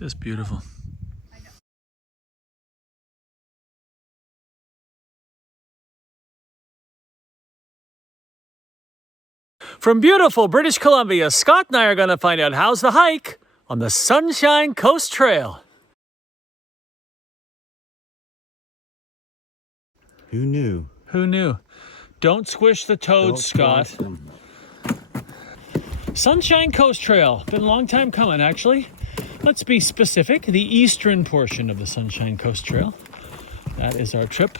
Just beautiful. From beautiful British Columbia, Scott and I are going to find out how's the hike on the Sunshine Coast Trail. Who knew? Who knew? Don't squish the toads, Scott. Sunshine Coast Trail. Been a long time coming, actually. Let's be specific. The eastern portion of the Sunshine Coast Trail. That is our trip.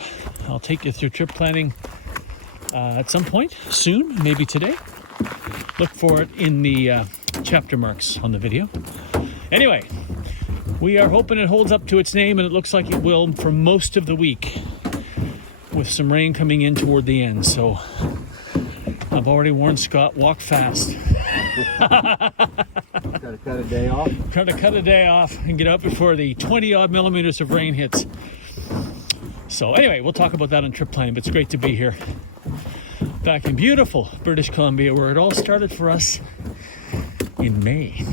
I'll take you through trip planning at some point soon, maybe today. Look for it in the chapter marks on the video. Anyway, we are hoping it holds up to its name, and it looks like it will for most of the week, with some rain coming in toward the end. So I've already warned Scott, walk fast. Gotta cut a day off. Trying to cut a day off and get out before the 20-odd millimeters of rain hits. So anyway, we'll talk about that on trip planning, but it's great to be here. Back in beautiful British Columbia, where it all started for us in May.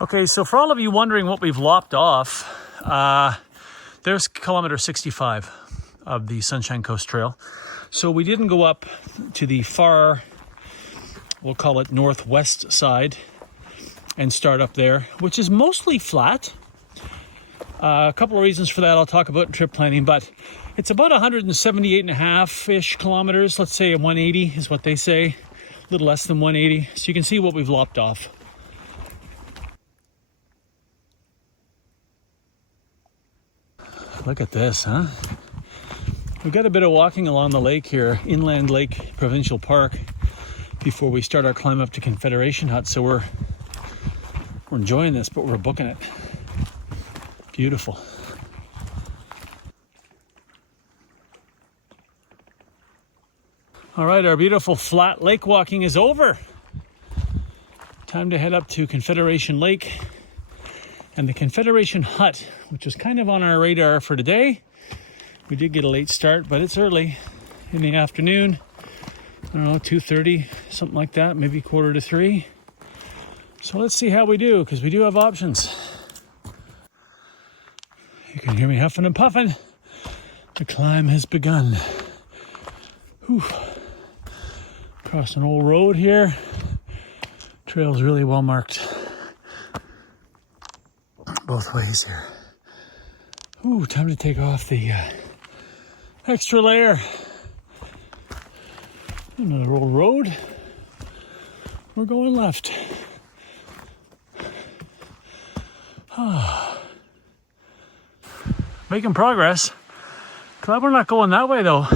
Okay, so for all of you wondering what we've lopped off, there's kilometer 65 of the Sunshine Coast Trail. So we didn't go up to the far, we'll call it northwest side, and start up there, which is mostly flat. A couple of reasons for that I'll talk about in trip planning, but it's about 178.5-ish kilometers. Let's say 180 is what they say, a little less than 180. So you can see what we've lopped off. Look at this, huh? We've got a bit of walking along the lake here, Inland Lake Provincial Park, before we start our climb up to Confederation Hut. So we're enjoying this, but we're booking it. Beautiful. All right, our beautiful flat lake walking is over. Time to head up to Confederation Lake and the Confederation Hut, which was kind of on our radar for today. We did get a late start, but it's early in the afternoon. I don't know, 2:30, something like that, maybe 2:45. So let's see how we do, because we do have options. You can hear me huffing and puffing. The climb has begun. Whew. Across an old road here. Trail's really well marked both ways here. Ooh, time to take off the extra layer. Another old road. We're going left. Making progress. Glad we're not going that way though.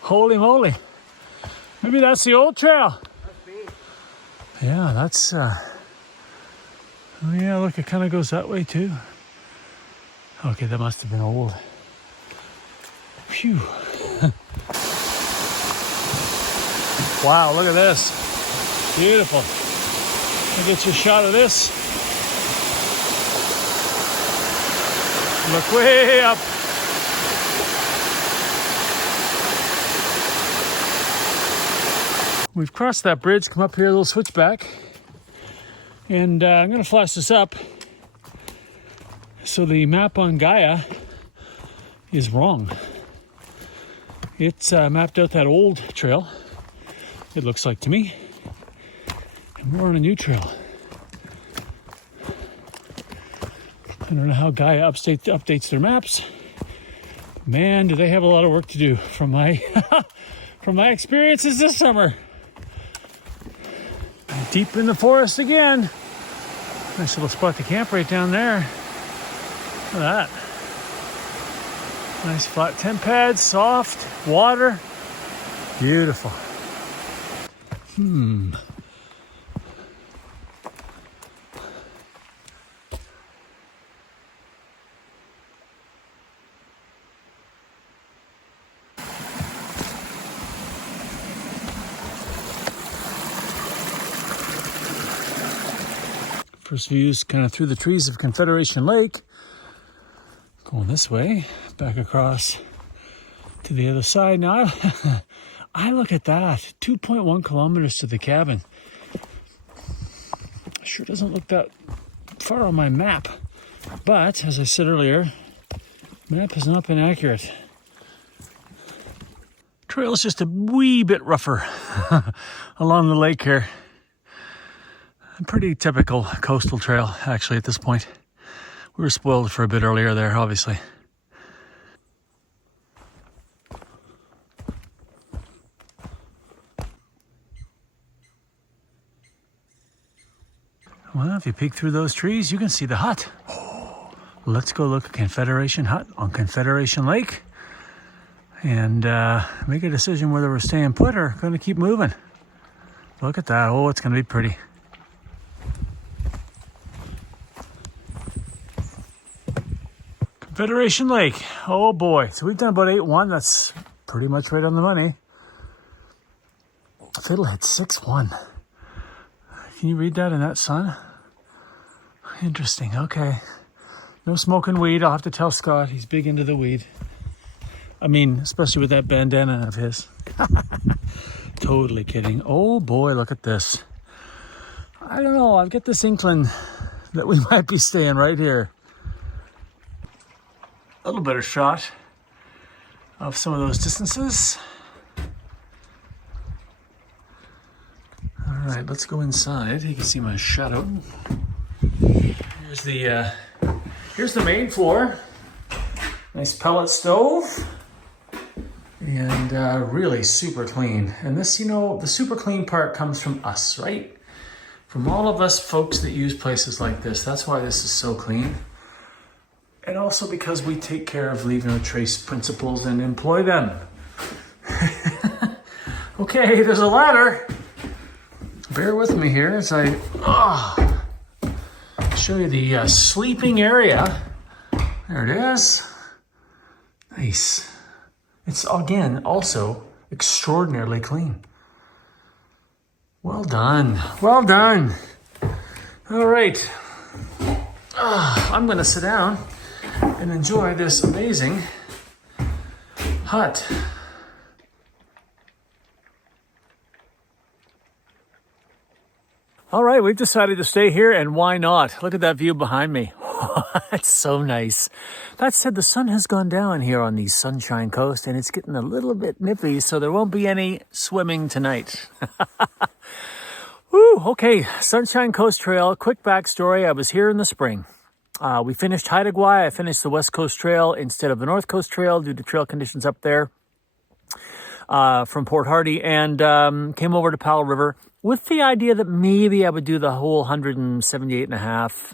Holy moly. Maybe that's the old trail. Yeah, that's oh yeah, look, it kind of goes that way too. Okay, that must have been old. Phew. Wow, look at this. Beautiful. I'll get you a shot of this. Look way up. We've crossed that bridge, come up here, a little switchback. And I'm going to flash this up. So the map on Gaia is wrong. It's mapped out that old trail, it looks like to me. And we're on a new trail. I don't know how Gaia updates their maps. Man, do they have a lot of work to do from my from my experiences this summer. Deep in the forest again. Nice little spot to camp right down there. Look at that. Nice flat tent pad, soft, water. Beautiful. First views kind of through the trees of Confederation Lake. Going this way, back across to the other side. Now, I look at that. 2.1 kilometers to the cabin. Sure doesn't look that far on my map. But, as I said earlier, map has not been accurate. Trail is just a wee bit rougher along the lake here. A pretty typical coastal trail, actually, at this point. We were spoiled for a bit earlier there, obviously. Well, if you peek through those trees, you can see the hut. Oh, let's go look at Confederation Hut on Confederation Lake and make a decision whether we're staying put or going to keep moving. Look at that. Oh, it's going to be pretty. Confederation Lake. Oh boy. So we've done about 8-1. That's pretty much right on the money. Fiddlehead 6-1. Can you read that in that sun? Interesting. Okay. No smoking weed. I'll have to tell Scott. He's big into the weed. I mean, especially with that bandana of his. Totally kidding. Oh boy, look at this. I don't know. I've got this inkling that we might be staying right here. A little better shot of some of those distances. All right, let's go inside. You can see my shadow. Here's the main floor. Nice pellet stove. And really super clean. And this, you know, the super clean part comes from us, right? From all of us folks that use places like this. That's why this is so clean. And also because we take care of leave no trace principles and employ them. Okay, there's a ladder. Bear with me here as I show you the sleeping area. There it is. Nice. It's, again, also extraordinarily clean. Well done. Well done. All right. I'm going to sit down and enjoy this amazing hut. All right, we've decided to stay here, and why not? Look at that view behind me. That's so nice. That said, the sun has gone down here on the Sunshine Coast, and it's getting a little bit nippy, so there won't be any swimming tonight. Woo, okay, Sunshine Coast Trail. Quick backstory. I was here in the spring. We finished Haida Gwaii. I finished the West Coast Trail instead of the North Coast Trail due to trail conditions up there from Port Hardy, and came over to Powell River with the idea that maybe I would do the whole 178.5,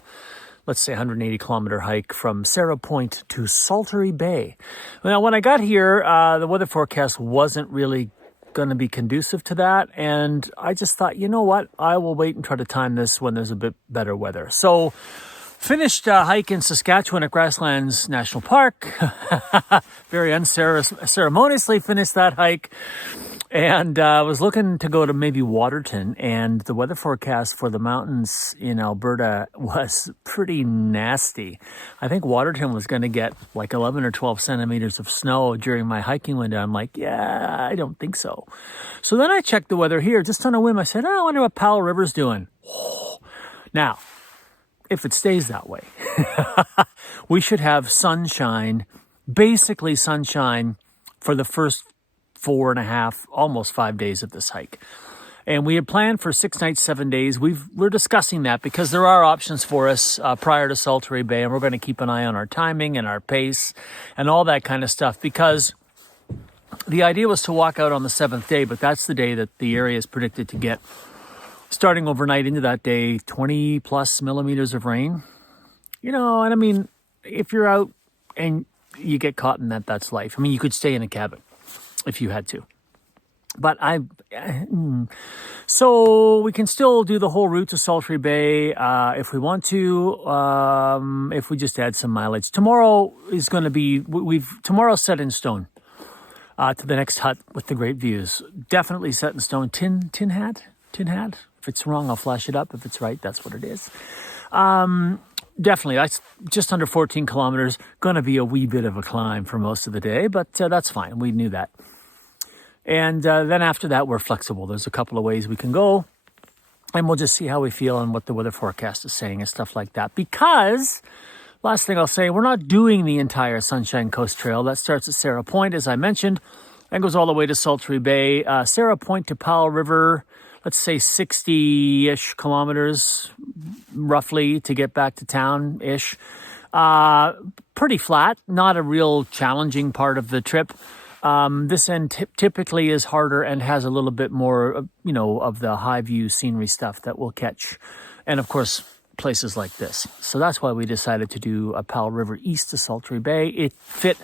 let's say 180 kilometer hike from Sarah Point to Sulttery Bay. Now, when I got here, the weather forecast wasn't really going to be conducive to that. And I just thought, you know what? I will wait and try to time this when there's a bit better weather. So finished a hike in Saskatchewan at Grasslands National Park. Very unceremoniously finished that hike. And I was looking to go to maybe Waterton, and the weather forecast for the mountains in Alberta was pretty nasty. I think Waterton was going to get like 11 or 12 centimeters of snow during my hiking window. I'm like, yeah, I don't think so. So then I checked the weather here just on a whim. I said, I wonder what Powell River's doing. Now, if it stays that way, we should have sunshine, basically sunshine for the first 4.5, almost 5 days of this hike. And we had planned for 6 nights, 7 days. We're discussing that because there are options for us prior to Sulttery Bay, and we're going to keep an eye on our timing and our pace and all that kind of stuff, because the idea was to walk out on the 7th day, but that's the day that the area is predicted to get, starting overnight into that day, 20 plus millimeters of rain. You know, and I mean, if you're out and you get caught in that, that's life. I mean, you could stay in a cabin if you had to. But so we can still do the whole route to Sulttery Bay if we want to, if we just add some mileage. Tomorrow is going to be, tomorrow's set in stone to the next hut with the great views. Definitely set in stone. Tin hat. If it's wrong, I'll flash it up. If it's right, that's what it is. Definitely, that's just under 14 kilometers. Going to be a wee bit of a climb for most of the day, but that's fine. We knew that. And then after that, we're flexible. There's a couple of ways we can go. And we'll just see how we feel and what the weather forecast is saying and stuff like that. Because, last thing I'll say, we're not doing the entire Sunshine Coast Trail. That starts at Sarah Point, as I mentioned, and goes all the way to Sulttery Bay. Sarah Point to Powell River, let's say 60-ish kilometers, roughly, to get back to town-ish. Pretty flat, not a real challenging part of the trip. This end typically is harder and has a little bit more, of the high view scenery stuff that we'll catch. And of course, places like this. So that's why we decided to do a Powell River east to Sulttery Bay. It fit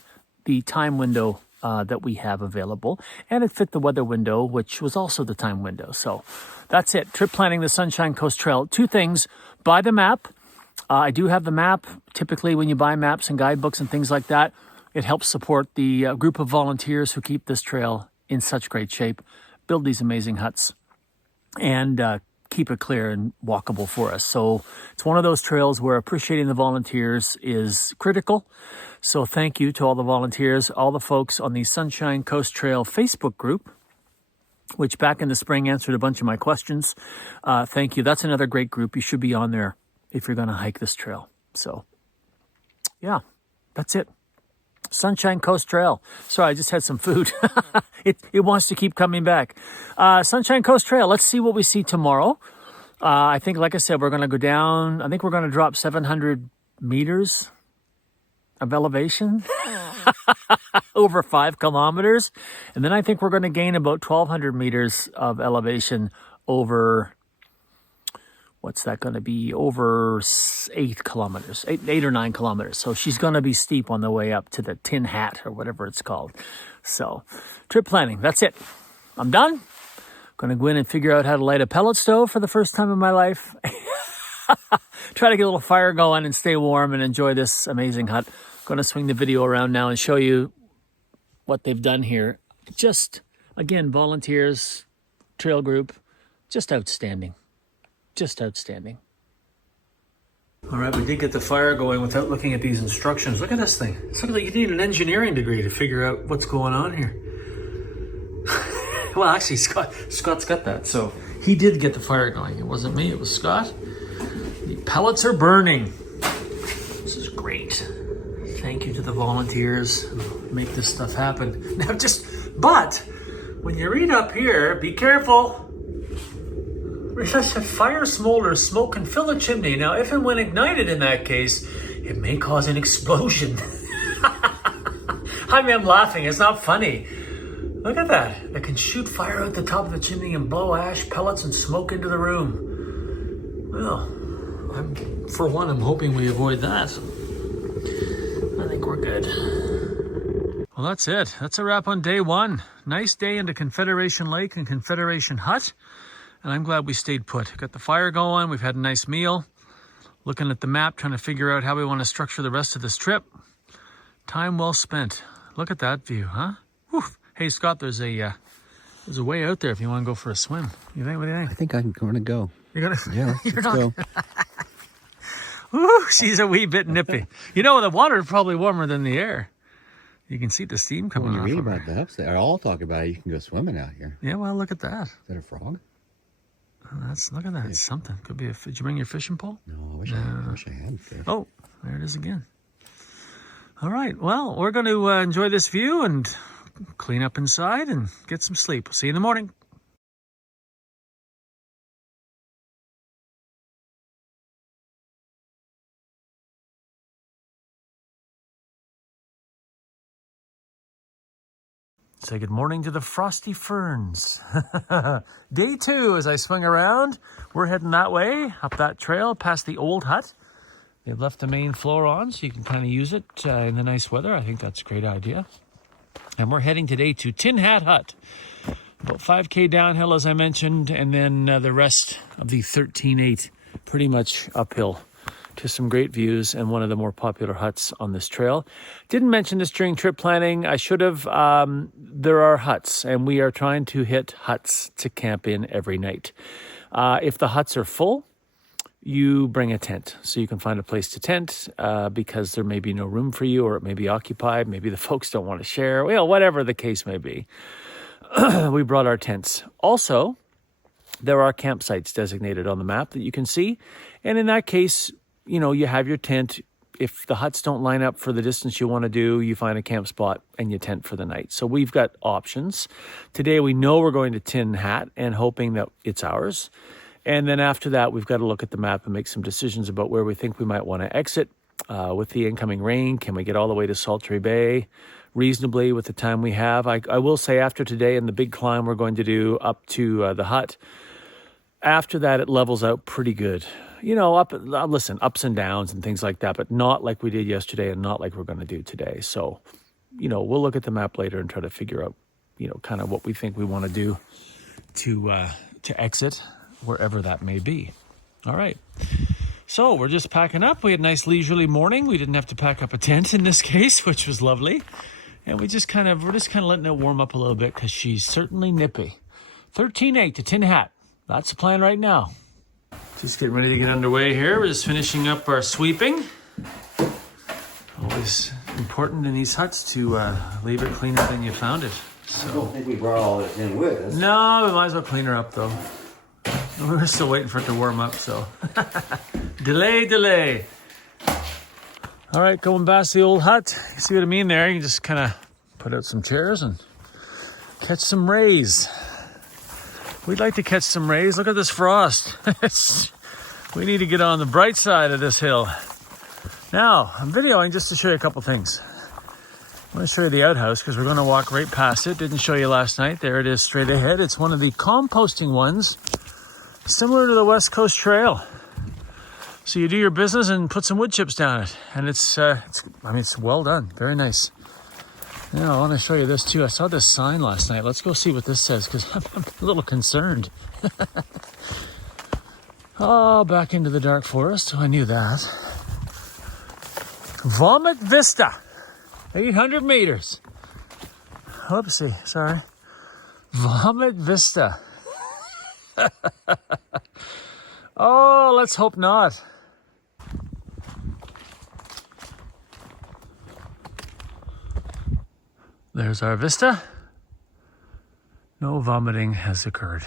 the time window that we have available, and it fit the weather window, which was also the time window. So that's it. Trip planning the Sunshine Coast Trail. Two things: buy the map. I do have the map. Typically, when you buy maps and guidebooks and things like that, it helps support the group of volunteers who keep this trail in such great shape, build these amazing huts, and keep it clear and walkable for us. So it's one of those trails where appreciating the volunteers is critical. So thank you to all the volunteers, all the folks on the Sunshine Coast Trail Facebook group, which back in the spring answered a bunch of my questions. Thank you. That's another great group. You should be on there if you're going to hike this trail. So yeah, that's it. Sunshine Coast Trail. Sorry, I just had some food. It wants to keep coming back. Sunshine Coast Trail. Let's see what we see tomorrow. I think, like I said, we're going to go down. I think we're going to drop 700 meters of elevation over 5 kilometers. And then I think we're going to gain about 1,200 meters of elevation over, what's that going to be? Over 8 kilometers, 8 or 9 kilometers. So she's going to be steep on the way up to the Tin Hat or whatever it's called. So trip planning, that's it. I'm done. Going to go in and figure out how to light a pellet stove for the first time in my life. Try to get a little fire going and stay warm and enjoy this amazing hut. Going to swing the video around now and show you what they've done here. Just, again, volunteers, trail group, just outstanding. Just outstanding. All right, we did get the fire going without looking at these instructions. Look at this thing. It's looking like you need an engineering degree to figure out what's going on here. Well, actually, Scott's got that, so he did get the fire going. It wasn't me, it was Scott. The pellets are burning. This is great. Thank you to the volunteers who make this stuff happen. Now, but when you read up here, be careful. It says fire smolders, smoke can fill the chimney. Now, if and when ignited in that case, it may cause an explosion. I mean, I'm laughing. It's not funny. Look at that. It can shoot fire out the top of the chimney and blow ash, pellets, and smoke into the room. Well, for one, I'm hoping we avoid that. I think we're good. Well, that's it. That's a wrap on day one. Nice day into Confederation Lake and Confederation Hut. And I'm glad we stayed put. Got the fire going. We've had a nice meal. Looking at the map, trying to figure out how we want to structure the rest of this trip. Time well spent. Look at that view, huh? Whew. Hey, Scott, there's a way out there if you want to go for a swim. You think? What do you think? I think I'm going to go. You're gonna? Yeah, You're let's go. Ooh, she's a wee bit nippy. You know, the water is probably warmer than the air. You can see the steam coming When off. you read of her. about the upside, or I'll talk about it, you can go swimming out here. Yeah, well, look at that. Is that a frog? Look at that. It's something. Could be did you bring your fishing pole? No, I wish I had fish. Oh, there it is again. All right. Well, we're going to enjoy this view and clean up inside and get some sleep. See you in the morning. Say good morning to the frosty ferns. Day 2, as I swing around, we're heading that way, up that trail, past the old hut. They've left the main floor on, so you can kind of use it in the nice weather. I think that's a great idea. And we're heading today to Tin Hat Hut. About 5K downhill, as I mentioned, and then the rest of the 13.8 pretty much uphill to some great views and one of the more popular huts on this trail. Didn't mention this during trip planning. I should have. There are huts, and we are trying to hit huts to camp in every night. If the huts are full, you bring a tent so you can find a place to tent because there may be no room for you, or it may be occupied. Maybe the folks don't want to share. Well, whatever the case may be. we brought our tents. Also, there are campsites designated on the map that you can see. And in that case, you know, you have your tent. If the huts don't line up for the distance you want to do, you find a camp spot and you tent for the night. So we've got options. Today we know we're going to Tin Hat and hoping that it's ours. And then after that, we've got to look at the map and make some decisions about where we think we might want to exit. With the incoming rain, can we get all the way to Sulttery Bay reasonably with the time we have? I will say after today and the big climb we're going to do up to the hut, after that it levels out pretty good. You know, ups and downs and things like that, but not like we did yesterday and not like we're going to do today. So, you know, we'll look at the map later and try to figure out, you know, kind of what we think we want to do to exit wherever that may be. All right. So we're just packing up. We had a nice leisurely morning. We didn't have to pack up a tent in this case, which was lovely. And we're just kind of letting it warm up a little bit because she's certainly nippy. 13.8 to Tin Hat. That's the plan right now. Just getting ready to get underway here. We're just finishing up our sweeping. Always important in these huts to leave it cleaner than you found it. So. I don't think we brought all this in with us. No, we might as well clean her up though. We're still waiting for it to warm up, so. Delay. All right, going past the old hut. You see what I mean there? You can just kind of put out some chairs and catch some rays. We'd like to catch some rays. Look at this frost. We need to get on the bright side of this hill. Now, I'm videoing just to show you a couple things. I want to show you the outhouse because we're going to walk right past it. Didn't show you last night. There it is straight ahead. It's one of the composting ones, similar to the West Coast Trail. So you do your business and put some wood chips down it. And it's well done. Very nice. Now, I want to show you this too. I saw this sign last night. Let's go see what this says because I'm a little concerned. Oh, back into the dark forest. Oh, I knew that. Vomit Vista. 800 meters. Whoopsie, sorry. Vomit Vista. Oh, let's hope not. There's our vista. No vomiting has occurred.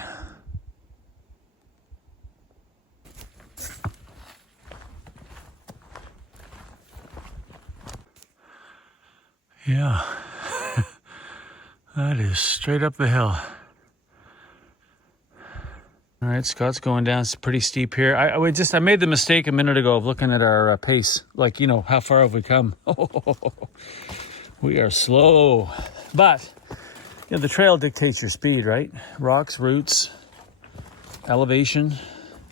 Yeah, that is straight up the hill. All right, Scott's going down. It's pretty steep here. I made the mistake a minute ago of looking at our pace. Like, you know, how far have we come? We are slow. But, you know, the trail dictates your speed, right? Rocks, roots, elevation.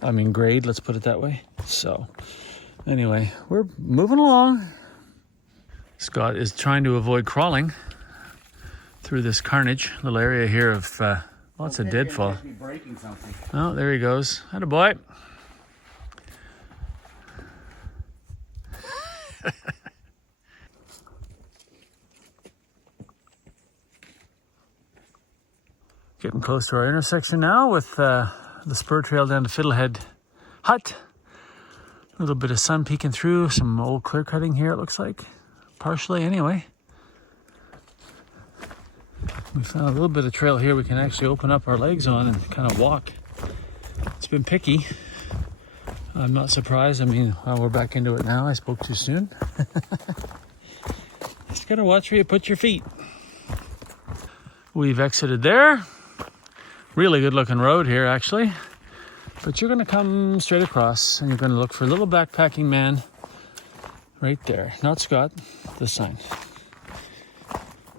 Grade, let's put it that way. So, anyway, we're moving along. Scott is trying to avoid crawling through this carnage, little area here of lots of deadfall. Oh, there he goes. Atta boy. Getting close to our intersection now with the spur trail down to Fiddlehead Hut. A little bit of sun peeking through, some old clear cutting here it looks like. Partially anyway. We found a little bit of trail here we can actually open up our legs on and kind of walk. It's been picky. I'm not surprised. We're back into it now. I spoke too soon. Just gotta watch where you put your feet. We've exited there. Really good looking road here actually. But you're gonna come straight across and you're gonna look for a little backpacking man right there. Not Scott, this sign.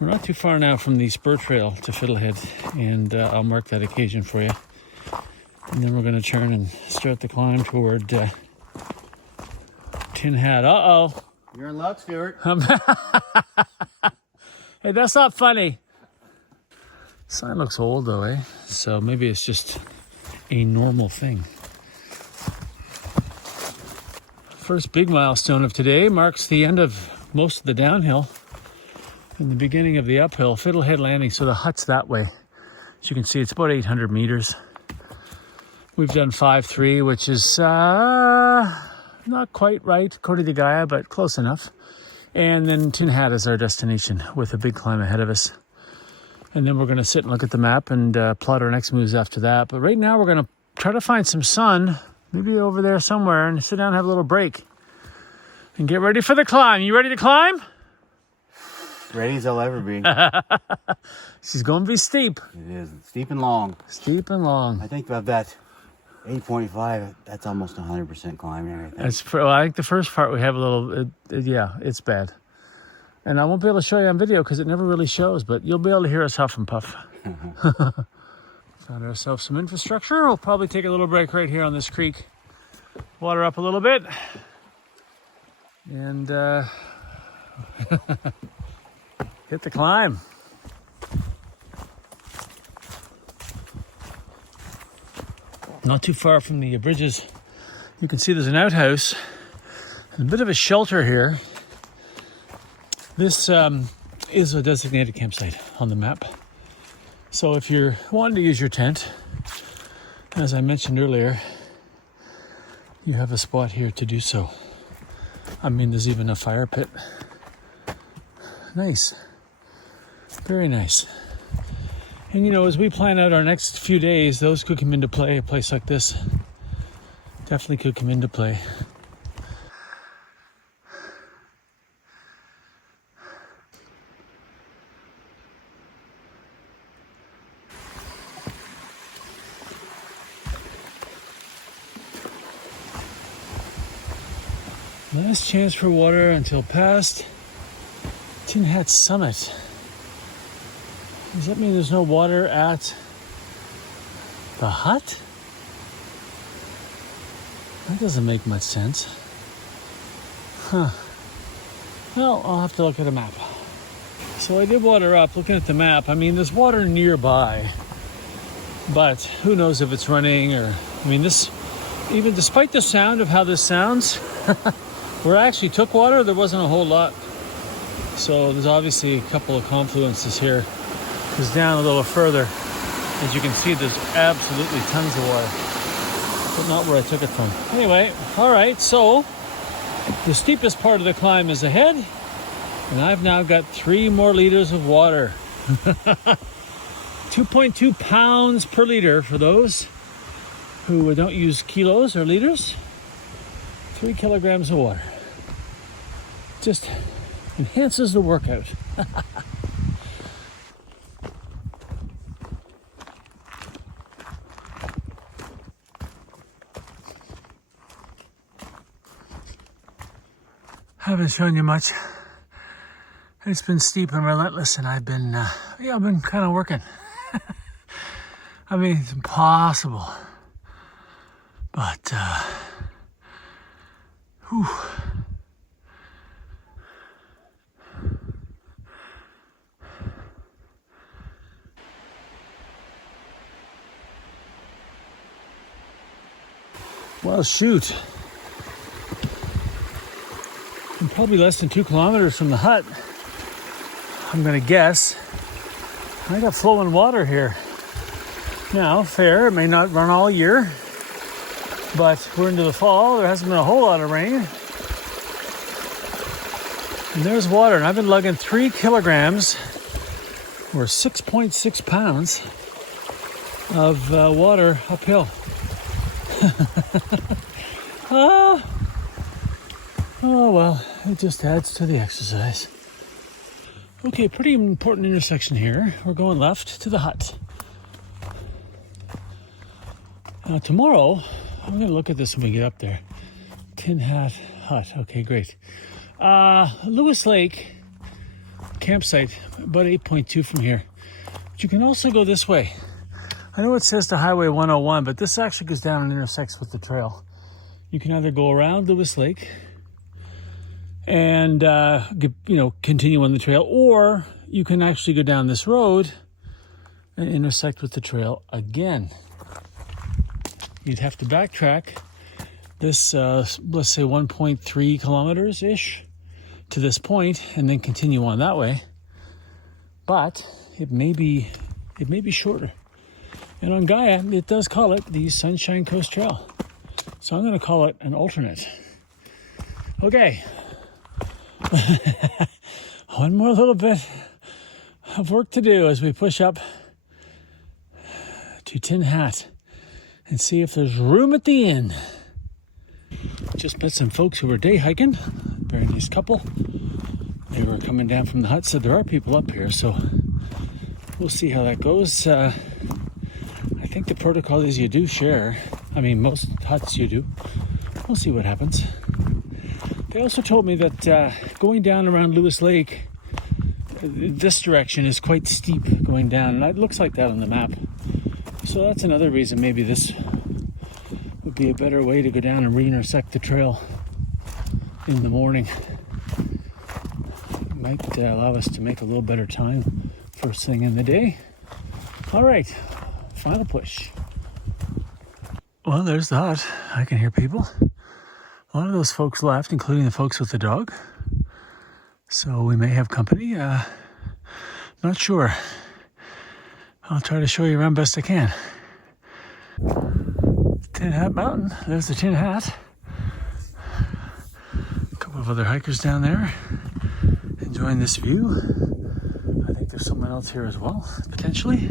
We're not too far now from the spur trail to Fiddlehead, and I'll mark that occasion for you. And then we're going to turn and start the climb toward Tin Hat. Uh-oh. You're in luck, Stuart. Hey, that's not funny. Sign looks old though, eh? So maybe it's just a normal thing. First big milestone of today marks the end of most of the downhill and the beginning of the uphill. Fiddlehead Landing, so the hut's that way. As you can see, it's about 800 meters. We've done 5.3, which is not quite right according to Gaia, but close enough. And then Tin Hat is our destination with a big climb ahead of us. And then we're going to sit and look at the map and plot our next moves after that. But right now we're going to try to find some sun, maybe over there somewhere, and sit down and have a little break. And get ready for the climb. You ready to climb? Ready as I'll ever be. She's going to be steep. It is. Steep and long. Steep and long. I think of that 8.5, that's almost 100% climbing, I think. Well, I think the first part we have a little, yeah, it's bad. And I won't be able to show you on video because it never really shows, but you'll be able to hear us huff and puff. Found ourselves some infrastructure. We'll probably take a little break right here on this creek. Water up a little bit. And hit the climb. Not too far from the bridges, you can see there's an outhouse and a bit of a shelter here. This is a designated campsite on the map. So if you're wanting to use your tent, as I mentioned earlier, you have a spot here to do so. I mean, there's even a fire pit. Nice. Very nice. And you know, as we plan out our next few days, those could come into play. A place like this definitely could come into play. Last chance for water until past Tin Hat Summit. Does that mean there's no water at the hut? That doesn't make much sense. Huh. Well, I'll have to look at a map. So I did water up. Looking at the map, I mean, there's water nearby, but who knows if it's running or, I mean, this, even despite the sound of how this sounds, where I actually took water, there wasn't a whole lot. So there's obviously a couple of confluences here. Because down a little further, as you can see, there's absolutely tons of water, but not where I took it from. Anyway, all right, so the steepest part of the climb is ahead, and I've now got 3 more liters of water. 2.2 pounds per liter for those who don't use kilos or liters. 3 kilograms of water. Just enhances the workout. Haven't shown you much. It's been steep and relentless, and I've been kind of working. I mean, it's impossible, but whew. Well, shoot. I'm probably less than 2 kilometers from the hut, I'm gonna guess. I got flowing water here. Now, fair, it may not run all year, but we're into the fall. There hasn't been a whole lot of rain. And there's water, and I've been lugging 3 kilograms, or 6.6 pounds of water uphill. Oh well, it just adds to the exercise. Okay, pretty important intersection here. We're going left to the hut. Now tomorrow, I'm going to look at this when we get up there. Tin Hat Hut. Okay, great. Lewis Lake campsite, about 8.2 from here. But you can also go this way. I know it says the Highway 101, but this actually goes down and intersects with the trail. You can either go around Lewis Lake and continue on the trail, or you can actually go down this road and intersect with the trail again. You'd have to backtrack this, let's say 1.3 kilometers ish to this point, and then continue on that way. But it may be shorter. And on Gaia, it does call it the Sunshine Coast Trail. So I'm going to call it an alternate. Okay. One more little bit of work to do as we push up to Tin Hat and see if there's room at the inn. Just met some folks who were day hiking. Very nice couple. They were coming down from the hut, said there are people up here, so we'll see how that goes. I think the protocol is you do share. I mean, most huts you do. We'll see what happens. They also told me that going down around Lewis Lake, this direction is quite steep going down, and it looks like that on the map. So that's another reason maybe this would be a better way to go down and re-intersect the trail in the morning. It might allow us to make a little better time first thing in the day. All right, final push. Well, there's the hut. I can hear people. A lot of those folks left, including the folks with the dog. So we may have company. Not sure. I'll try to show you around best I can. Tin Hat Mountain. There's the Tin Hat. A couple of other hikers down there enjoying this view. I think there's someone else here as well, potentially.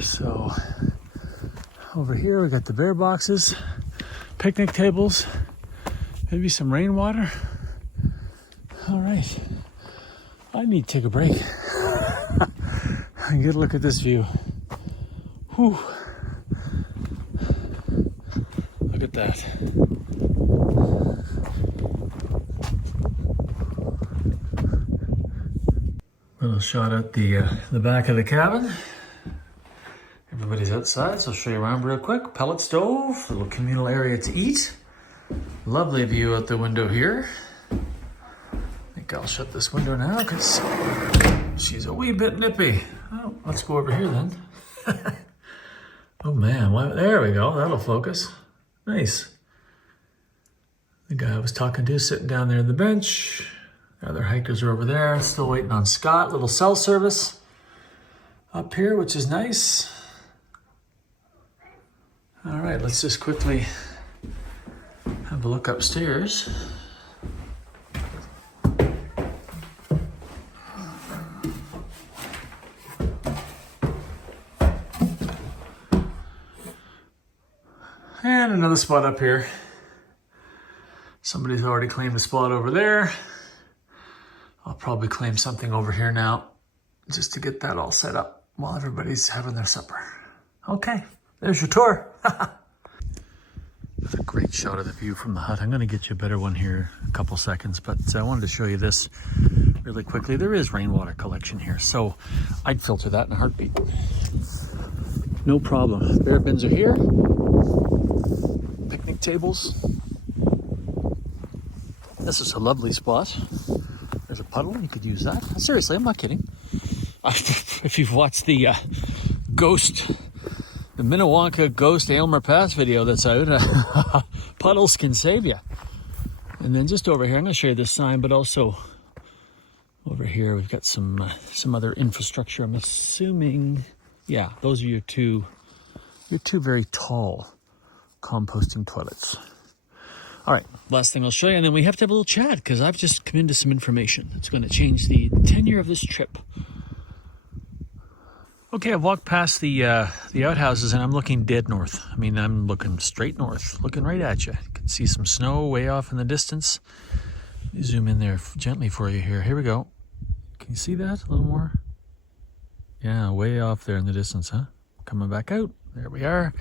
So over here we got the bear boxes, picnic tables, maybe some rainwater. All right, I need to take a break and get a look at this view. Whew. Look at that. Little shot at the back of the cabin. Everybody's outside, so I'll show you around real quick. Pellet stove, little communal area to eat. Lovely view out the window here. I think I'll shut this window now because she's a wee bit nippy. Oh, let's go over here then. Oh man, there we go. That'll focus. Nice. The guy I was talking to sitting down there on the bench. The other hikers are over there, still waiting on Scott. Little cell service up here, which is nice. All right, let's just quickly have a look upstairs. And another spot up here. Somebody's already claimed a spot over there. I'll probably claim something over here now just to get that all set up while everybody's having their supper. Okay, there's your tour. That's a great shot of the view from the hut. I'm gonna get you a better one here in a couple seconds, but I wanted to show you this really quickly. There is rainwater collection here, so I'd filter that in a heartbeat. No problem. Bear bins are here. Picnic tables. This is a lovely spot. There's a puddle, you could use that. Seriously, I'm not kidding. If you've watched the Minnewanka Ghost Aylmer Pass video that's out, puddles can save you. And then just over here, I'm gonna show you this sign, but also over here, we've got some other infrastructure. I'm assuming, yeah, those are your two very tall composting toilets. All right, last thing I'll show you, and then we have to have a little chat because I've just come into some information that's going to change the tenure of this trip. Okay, I've walked past the outhouses and I'm looking dead north. I mean, I'm looking straight north, looking right at you. You can see some snow way off in the distance. Let me zoom in there gently for you here. Here we go. Can you see that a little more? Yeah, way off there in the distance, huh? Coming back out. There we are.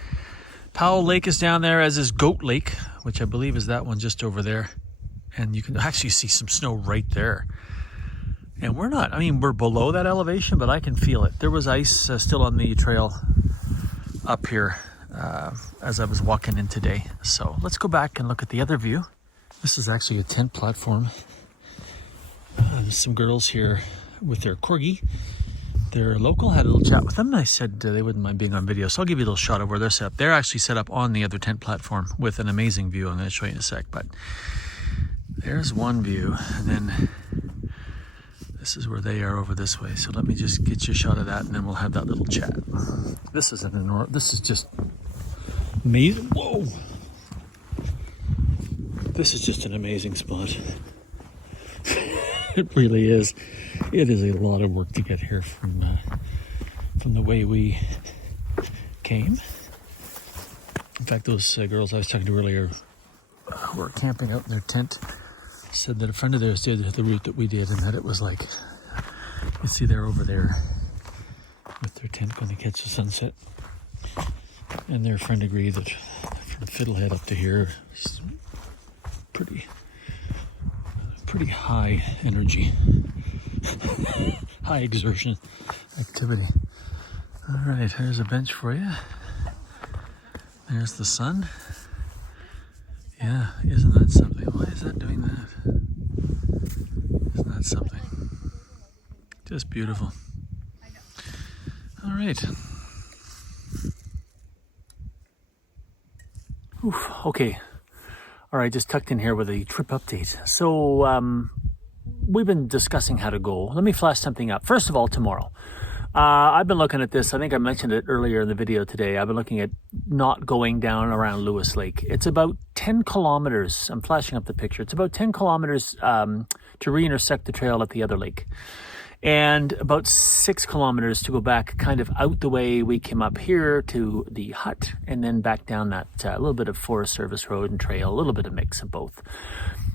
Powell Lake is down there, as is Goat Lake, which I believe is that one just over there. And you can actually see some snow right there. And we're below that elevation, but I can feel it. There was ice still on the trail up here as I was walking in today. So let's go back and look at the other view. This is actually a tent platform. There's some girls here with their corgi. They're local. Had a little chat with them. I said they wouldn't mind being on video, so I'll give you a little shot of where they're set up. They're actually set up on the other tent platform with an amazing view. I'm going to show you in a sec, but there's one view, and then this is where they are over this way. So let me just get you a shot of that, and then we'll have that little chat. This is just amazing. Whoa! This is just an amazing spot. It really is. It is a lot of work to get here from the way we came. In fact, those girls I was talking to earlier who were camping out in their tent said that a friend of theirs did the route that we did, and that it was like, you see they're over there with their tent going to catch the sunset. And their friend agreed that from Fiddlehead up to here is pretty high energy, high exertion activity. All right, here's a bench for you. There's the sun. Yeah, isn't that something? Why is that doing that? Isn't that something? Just beautiful. All right. Oof, okay. All right, just tucked in here with a trip update. So we've been discussing how to go. Let me flash something up. First of all, tomorrow. I've been looking at this. I think I mentioned it earlier in the video today. I've been looking at not going down around Lewis Lake. It's about 10 kilometers. I'm flashing up the picture. It's about 10 kilometers to re-intersect the trail at the other lake. And about 6 kilometers to go back kind of out the way we came up here to the hut, and then back down that little bit of Forest Service road and trail, a little bit of mix of both.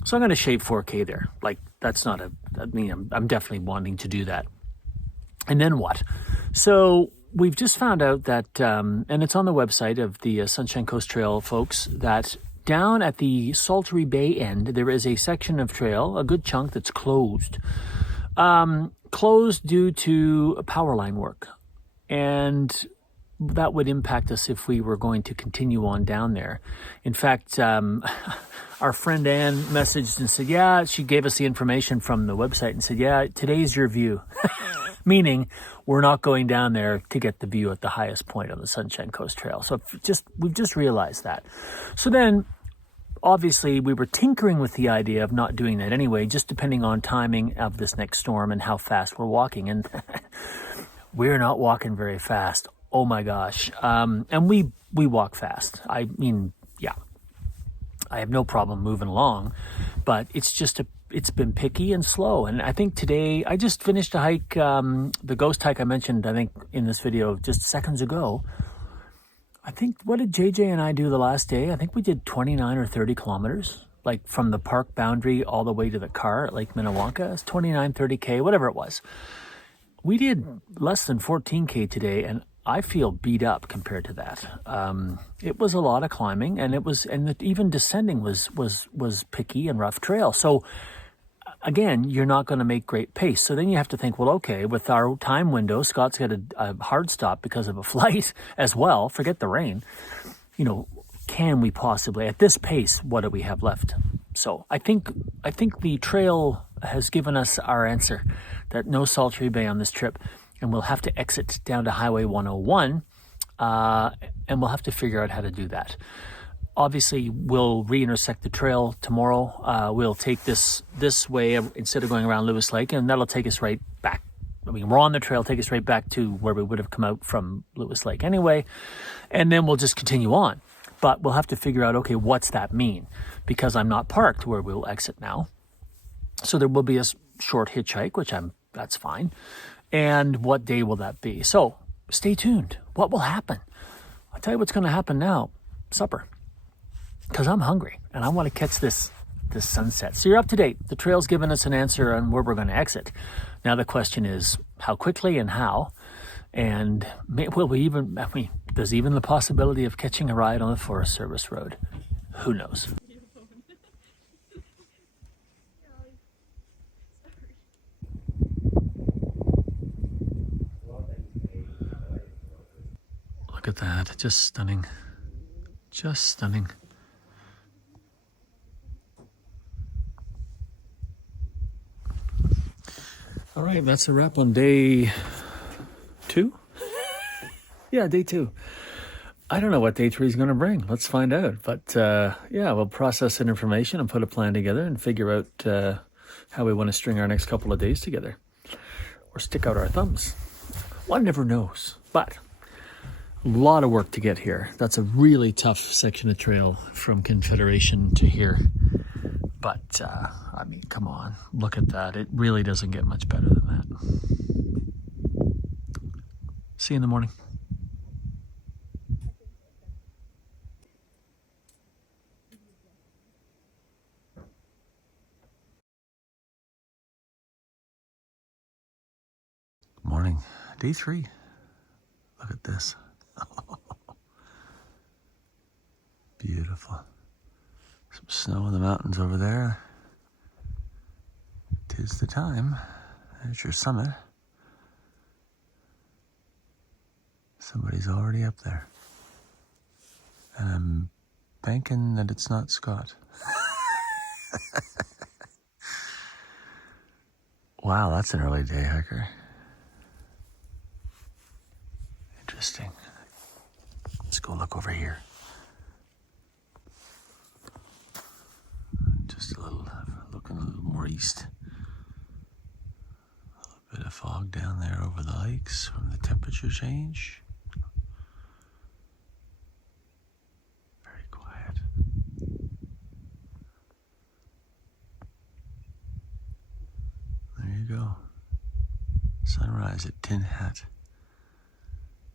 So I'm going to shave 4K there. Like, that's not I'm definitely wanting to do that. And then what? So we've just found out that, and it's on the website of the Sunshine Coast Trail folks, that down at the Sulttery Bay end, there is a section of trail, a good chunk that's closed. Closed due to power line work. And that would impact us if we were going to continue on down there. In fact, our friend Ann messaged and said, yeah, she gave us the information from the website and said, yeah, today's your view. Meaning we're not going down there to get the view at the highest point on the Sunshine Coast Trail. So we've just realized that. So then, obviously, we were tinkering with the idea of not doing that anyway, just depending on timing of this next storm and how fast we're walking. And we're not walking very fast. Oh my gosh. And we walk fast. I mean, yeah, I have no problem moving along, but it's been picky and slow. And I think today, I just finished a hike, the ghost hike I mentioned, I think in this video just seconds ago. I think, what did JJ and I do the last day? I think we did 29 or 30 kilometers, like from the park boundary all the way to the car at Lake Minnewanka. It's 29, 30K, whatever it was. We did less than 14K today, and I feel beat up compared to that. It was a lot of climbing, and even descending was picky and rough trail. So again, you're not going to make great pace. So then you have to think, well, okay, with our time window, Scott's got a hard stop because of a flight as well. Forget the rain. Can we possibly, at this pace, what do we have left? So I think the trail has given us our answer, that no Sulttery Bay on this trip, and we'll have to exit down to Highway 101, and we'll have to figure out how to do that. Obviously, we'll re-intersect the trail tomorrow. We'll take this way instead of going around Lewis Lake, and that'll take us right back. I mean, we're on the trail, take us right back to where we would have come out from Lewis Lake anyway, and then we'll just continue on. But we'll have to figure out, okay, what's that mean? Because I'm not parked where we'll exit now. So there will be a short hitchhike, that's fine. And what day will that be? So stay tuned. What will happen? I'll tell you what's going to happen now. Supper. Because I'm hungry and I want to catch this sunset. So you're up to date. The trail's given us an answer on where we're going to exit. Now the question is, how quickly and how? And there's even the possibility of catching a ride on the Forest Service road. Who knows? Look at that. Just stunning. Just stunning. All right, that's a wrap on day 2. Yeah, day 2. I don't know what day 3 is going to bring. Let's find out. But we'll process that information and put a plan together and figure out how we want to string our next couple of days together. Or stick out our thumbs. One never knows. But a lot of work to get here. That's a really tough section of trail from Confederation to here. But, I mean, come on, look at that. It really doesn't get much better than that. See you in the morning. Morning, day 3. Look at this. Beautiful. Some snow in the mountains over there. 'Tis the time. There's your summit. Somebody's already up there. And I'm banking that it's not Scott. Wow, that's an early day hiker. Interesting. Let's go look over here. Just looking a little more east. A little bit of fog down there over the lakes from the temperature change. Very quiet. There you go. Sunrise at Tin Hat.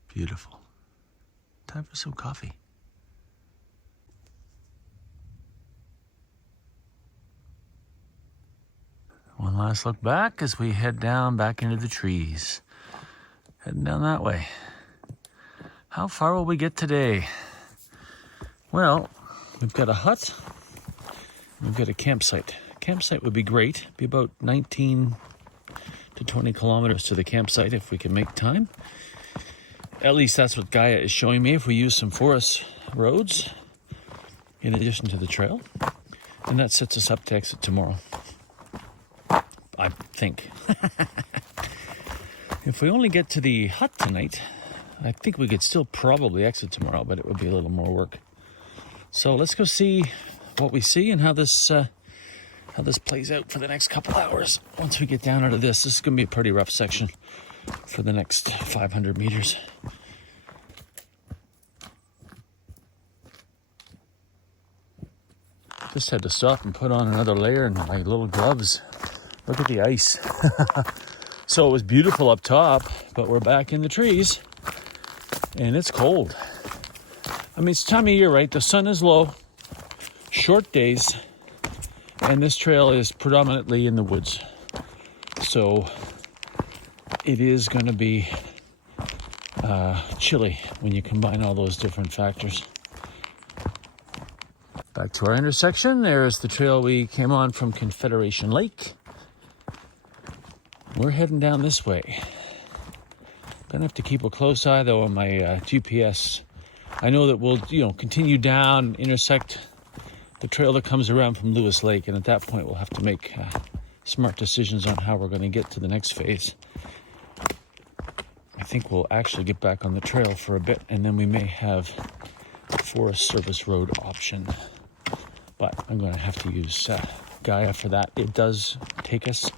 Beautiful. Time for some coffee. One last look back as we head down back into the trees. Heading down that way. How far will we get today? Well, we've got a hut. We've got a campsite. Campsite would be great. It'd be about 19 to 20 kilometers to the campsite if we can make time. At least that's what Gaia is showing me if we use some forest roads in addition to the trail. And that sets us up to exit tomorrow. I think. If we only get to the hut tonight, I think we could still probably exit tomorrow, but it would be a little more work. So let's go see what we see and how this plays out for the next couple hours. Once we get down out of this is going to be a pretty rough section for the next 500 meters. Just had to stop and put on another layer in my little gloves. Look at the ice. So it was beautiful up top, but we're back in the trees and it's cold. I mean, it's time of year, right? The sun is low, short days, and this trail is predominantly in the woods. So it is going to be chilly when you combine all those different factors. Back to our intersection. There's the trail we came on from Confederation Lake. We're heading down this way. Gonna have to keep a close eye though on my GPS. I know that we'll, continue down, intersect the trail that comes around from Lewis Lake, and at that point we'll have to make smart decisions on how we're going to get to the next phase. I think we'll actually get back on the trail for a bit, and then we may have a Forest Service Road option. But I'm going to have to use Gaia for that. It does take us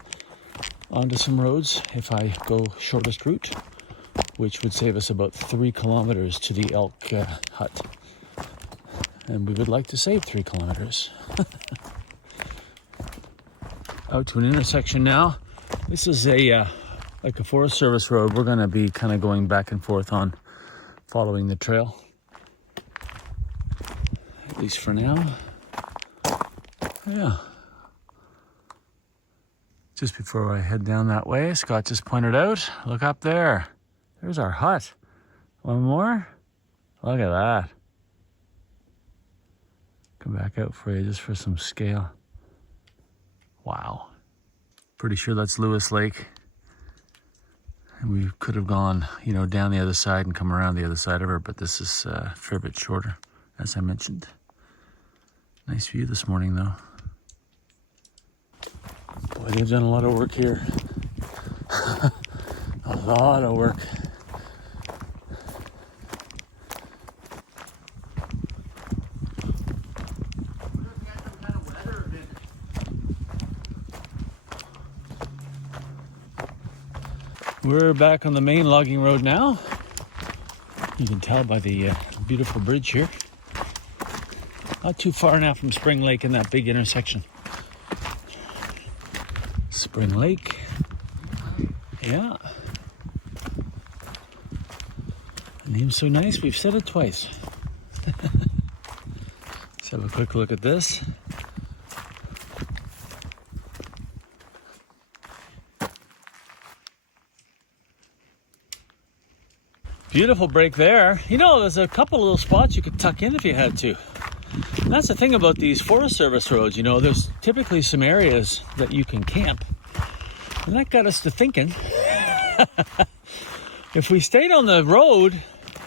onto some roads if I go shortest route, which would save us about 3 kilometers to the elk hut. And we would like to save 3 kilometers. Out to an intersection now. This is like a Forest Service road. We're going to be kind of going back and forth on, following the trail. At least for now. Yeah. Just before I head down that way, Scott just pointed out, look up there. There's our hut. One more? Look at that. Come back out for you just for some scale. Wow. Pretty sure that's Lewis Lake. And we could have gone, down the other side and come around the other side of her, but this is a fair bit shorter, as I mentioned. Nice view this morning, though. Boy, they've done a lot of work here. A lot of work. We're back on the main logging road now. You can tell by the beautiful bridge here. Not too far now from Spring Lake and that big intersection. Spring Lake. Yeah. The name's so nice, we've said it twice. Let's have a quick look at this. Beautiful break there. You know, there's a couple little spots you could tuck in if you had to. And that's the thing about these Forest Service roads, you know, there's typically some areas that you can camp. And that got us to thinking, if we stayed on the road,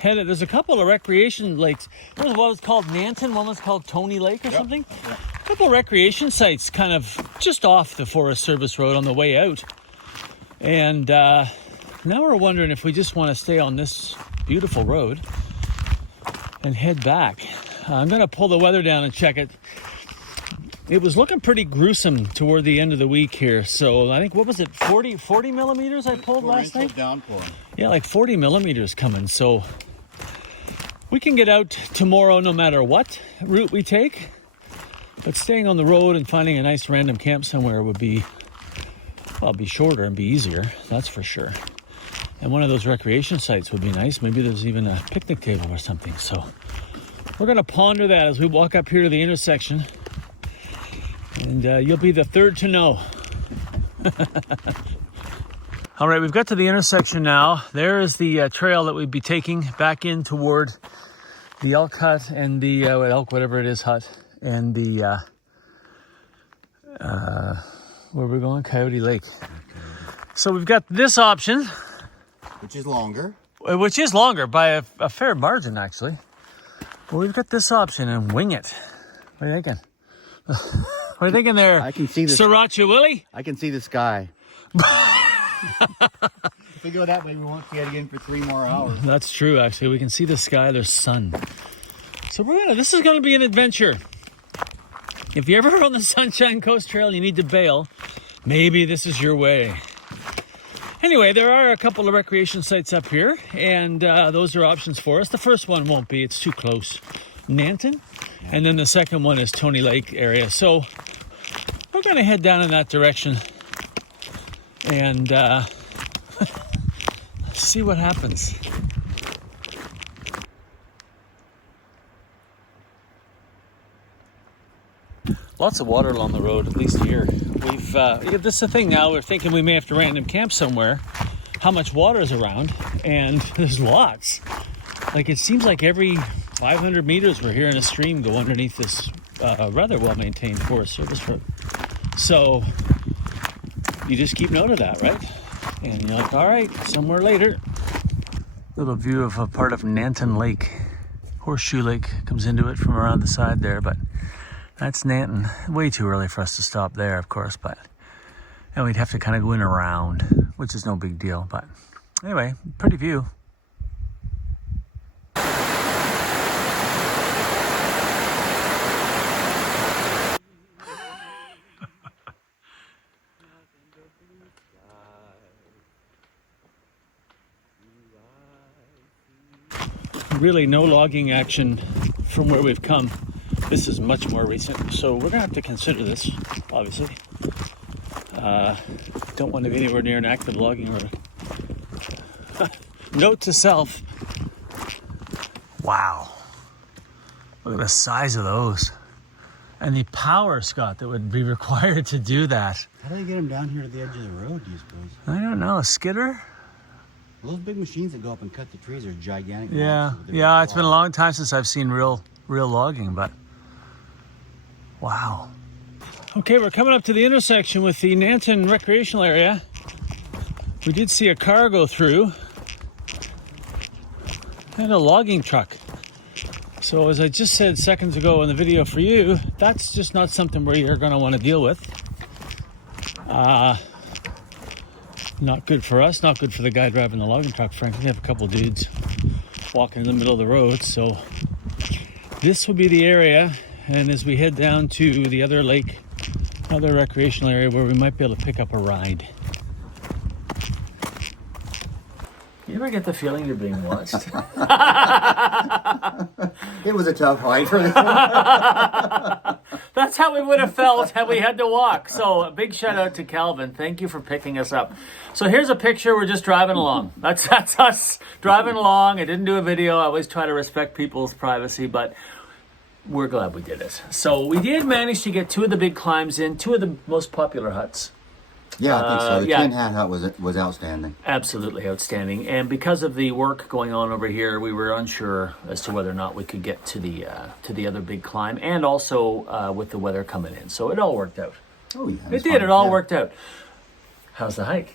there's a couple of recreation lakes. One was called Nanton, one was called Tony Lake or something. Yeah. A couple of recreation sites kind of just off the Forest Service road on the way out. And now we're wondering if we just want to stay on this beautiful road and head back. I'm going to pull the weather down and check it. It was looking pretty gruesome toward the end of the week here. So I think, what was it, 40 millimeters I pulled last night? Downpour. Yeah, like 40 millimeters coming. So we can get out tomorrow no matter what route we take. But staying on the road and finding a nice random camp somewhere would be, well, be shorter and be easier. That's for sure. And one of those recreation sites would be nice. Maybe there's even a picnic table or something. So we're going to ponder that as we walk up here to the intersection. And you'll be the third to know. All right, we've got to the intersection now. There is the trail that we'd be taking back in toward the elk hut and the elk, whatever it is, hut. And the, where we're going? Coyote Lake. So we've got this option. Which is longer. Which is longer by a fair margin, actually. Well, we've got this option and wing it. What are you thinking? What are you thinking there? I can see the Sriracha Willie? I can see the sky. If we go that way, we won't see it again for 3 more hours. That's true, actually. We can see the sky. There's sun. So this is going to be an adventure. If you're ever on the Sunshine Coast Trail and you need to bail, maybe this is your way. Anyway, there are a couple of recreation sites up here, and those are options for us. The first one won't be. It's too close. Nanton. And then the second one is Tony Lake area. So we're going to head down in that direction and see what happens. Lots of water along the road, at least here. This is the thing now, we're thinking we may have to random camp somewhere. How much water is around, and there's lots. Like, it seems like every 500 meters we're hearing a stream go underneath this rather well-maintained Forest Service road. So you just keep note of that, right? And you're like, all right, somewhere later. Little view of a part of Nanton Lake. Horseshoe Lake comes into it from around the side there, but that's Nanton. Way too early for us to stop there, of course, and we'd have to kind of go in around, which is no big deal. But anyway, pretty view. Really no logging action from where we've come. This is much more recent, so we're gonna have to consider this, obviously. Don't want to be anywhere near an active logging road. Note to self. Wow. Look at the size of those. And the power, Scott, that would be required to do that. How do they get them down here to the edge of the road, do you suppose? I don't know, a skidder? Well, those big machines that go up and cut the trees are gigantic. Yeah, it's been a long time since I've seen real logging, but wow. Okay, we're coming up to the intersection with the Nanton recreational area. We did see a car go through and a logging truck. So as I just said seconds ago in the video for you, that's just not something where you're going to want to deal with. Not good for us, not good for the guy driving the logging truck, frankly. We have a couple dudes walking in the middle of the road, so this will be the area. And as we head down to the other lake, other recreational area where we might be able to pick up a ride. You ever get the feeling you're being watched? It was a tough ride for this one. that's how we would have felt had we had to walk. So a big shout out to Calvin. Thank you for picking us up. So here's a picture. We're just driving along. That's us driving along. I didn't do a video. I always try to respect people's privacy, but we're glad we did it. So we did manage to get 2 of the big climbs in, 2 of the most popular huts. Yeah, I think so. The Tin Hat Hut was outstanding. Absolutely outstanding. And because of the work going on over here, we were unsure as to whether or not we could get to the other big climb, and also with the weather coming in. So it all worked out. Oh yeah, it did. It all worked out. How's the hike?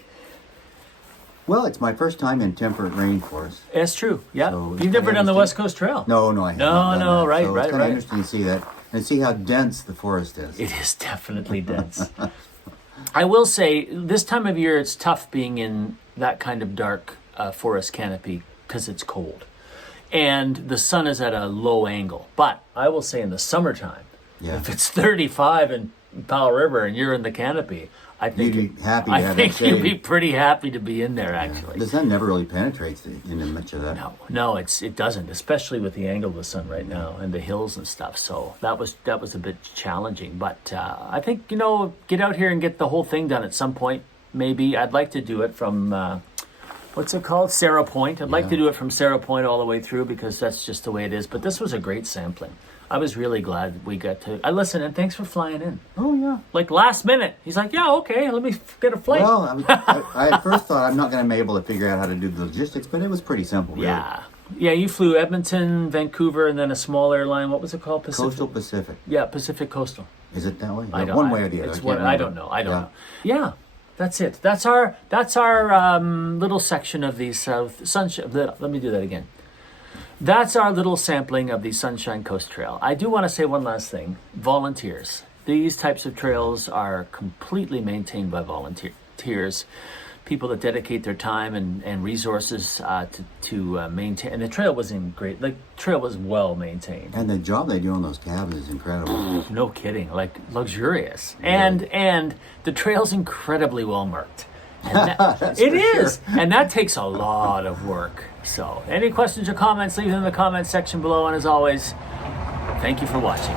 Well, it's my first time in temperate rainforest. It's true. Yeah, So you've never done the West Coast Trail. No, I haven't. done that. Right, so right, it's kind right. of interesting to see that and see how dense the forest is. It is definitely dense. I will say, this time of year, it's tough being in that kind of dark forest canopy because it's cold. And the sun is at a low angle. But I will say in the summertime, if it's 35 in Powell River and you're in the canopy, I think You'd be happy to have that you'd shade. be pretty happy to be in there, actually. The sun never really penetrates into much of that. No, it doesn't, especially with the angle of the sun right now and the hills and stuff. So that was a bit challenging. But I think, get out here and get the whole thing done at some point. Maybe I'd like to do it from what's it called? Sarah Point. I'd like to do it from Sarah Point all the way through because that's just the way it is. But this was a great sampling. I was really glad we got to. Listen, and thanks for flying in. Oh yeah. Like last minute, he's like, "Yeah, okay, let me get a flight." Well, I at first thought I'm not going to be able to figure out how to do the logistics, but it was pretty simple. Really. Yeah. You flew Edmonton, Vancouver, and then a small airline. What was it called? Coastal Pacific. Yeah, Pacific Coastal. Is it that way? I don't, one way or the other. I don't know. I don't know. Yeah. That's it. That's our little section of the sunshine. Let me do that again. That's our little sampling of the Sunshine Coast Trail. I do want to say one last thing. Volunteers. These types of trails are completely maintained by volunteers, people that dedicate their time and resources to maintain. And the trail was well maintained. And the job they do on those cabins is incredible. No kidding, like luxurious. And the trail's incredibly well marked. And it is. Sure. And that takes a lot of work. So any questions or comments, leave them in the comment section below. And as always, thank you for watching.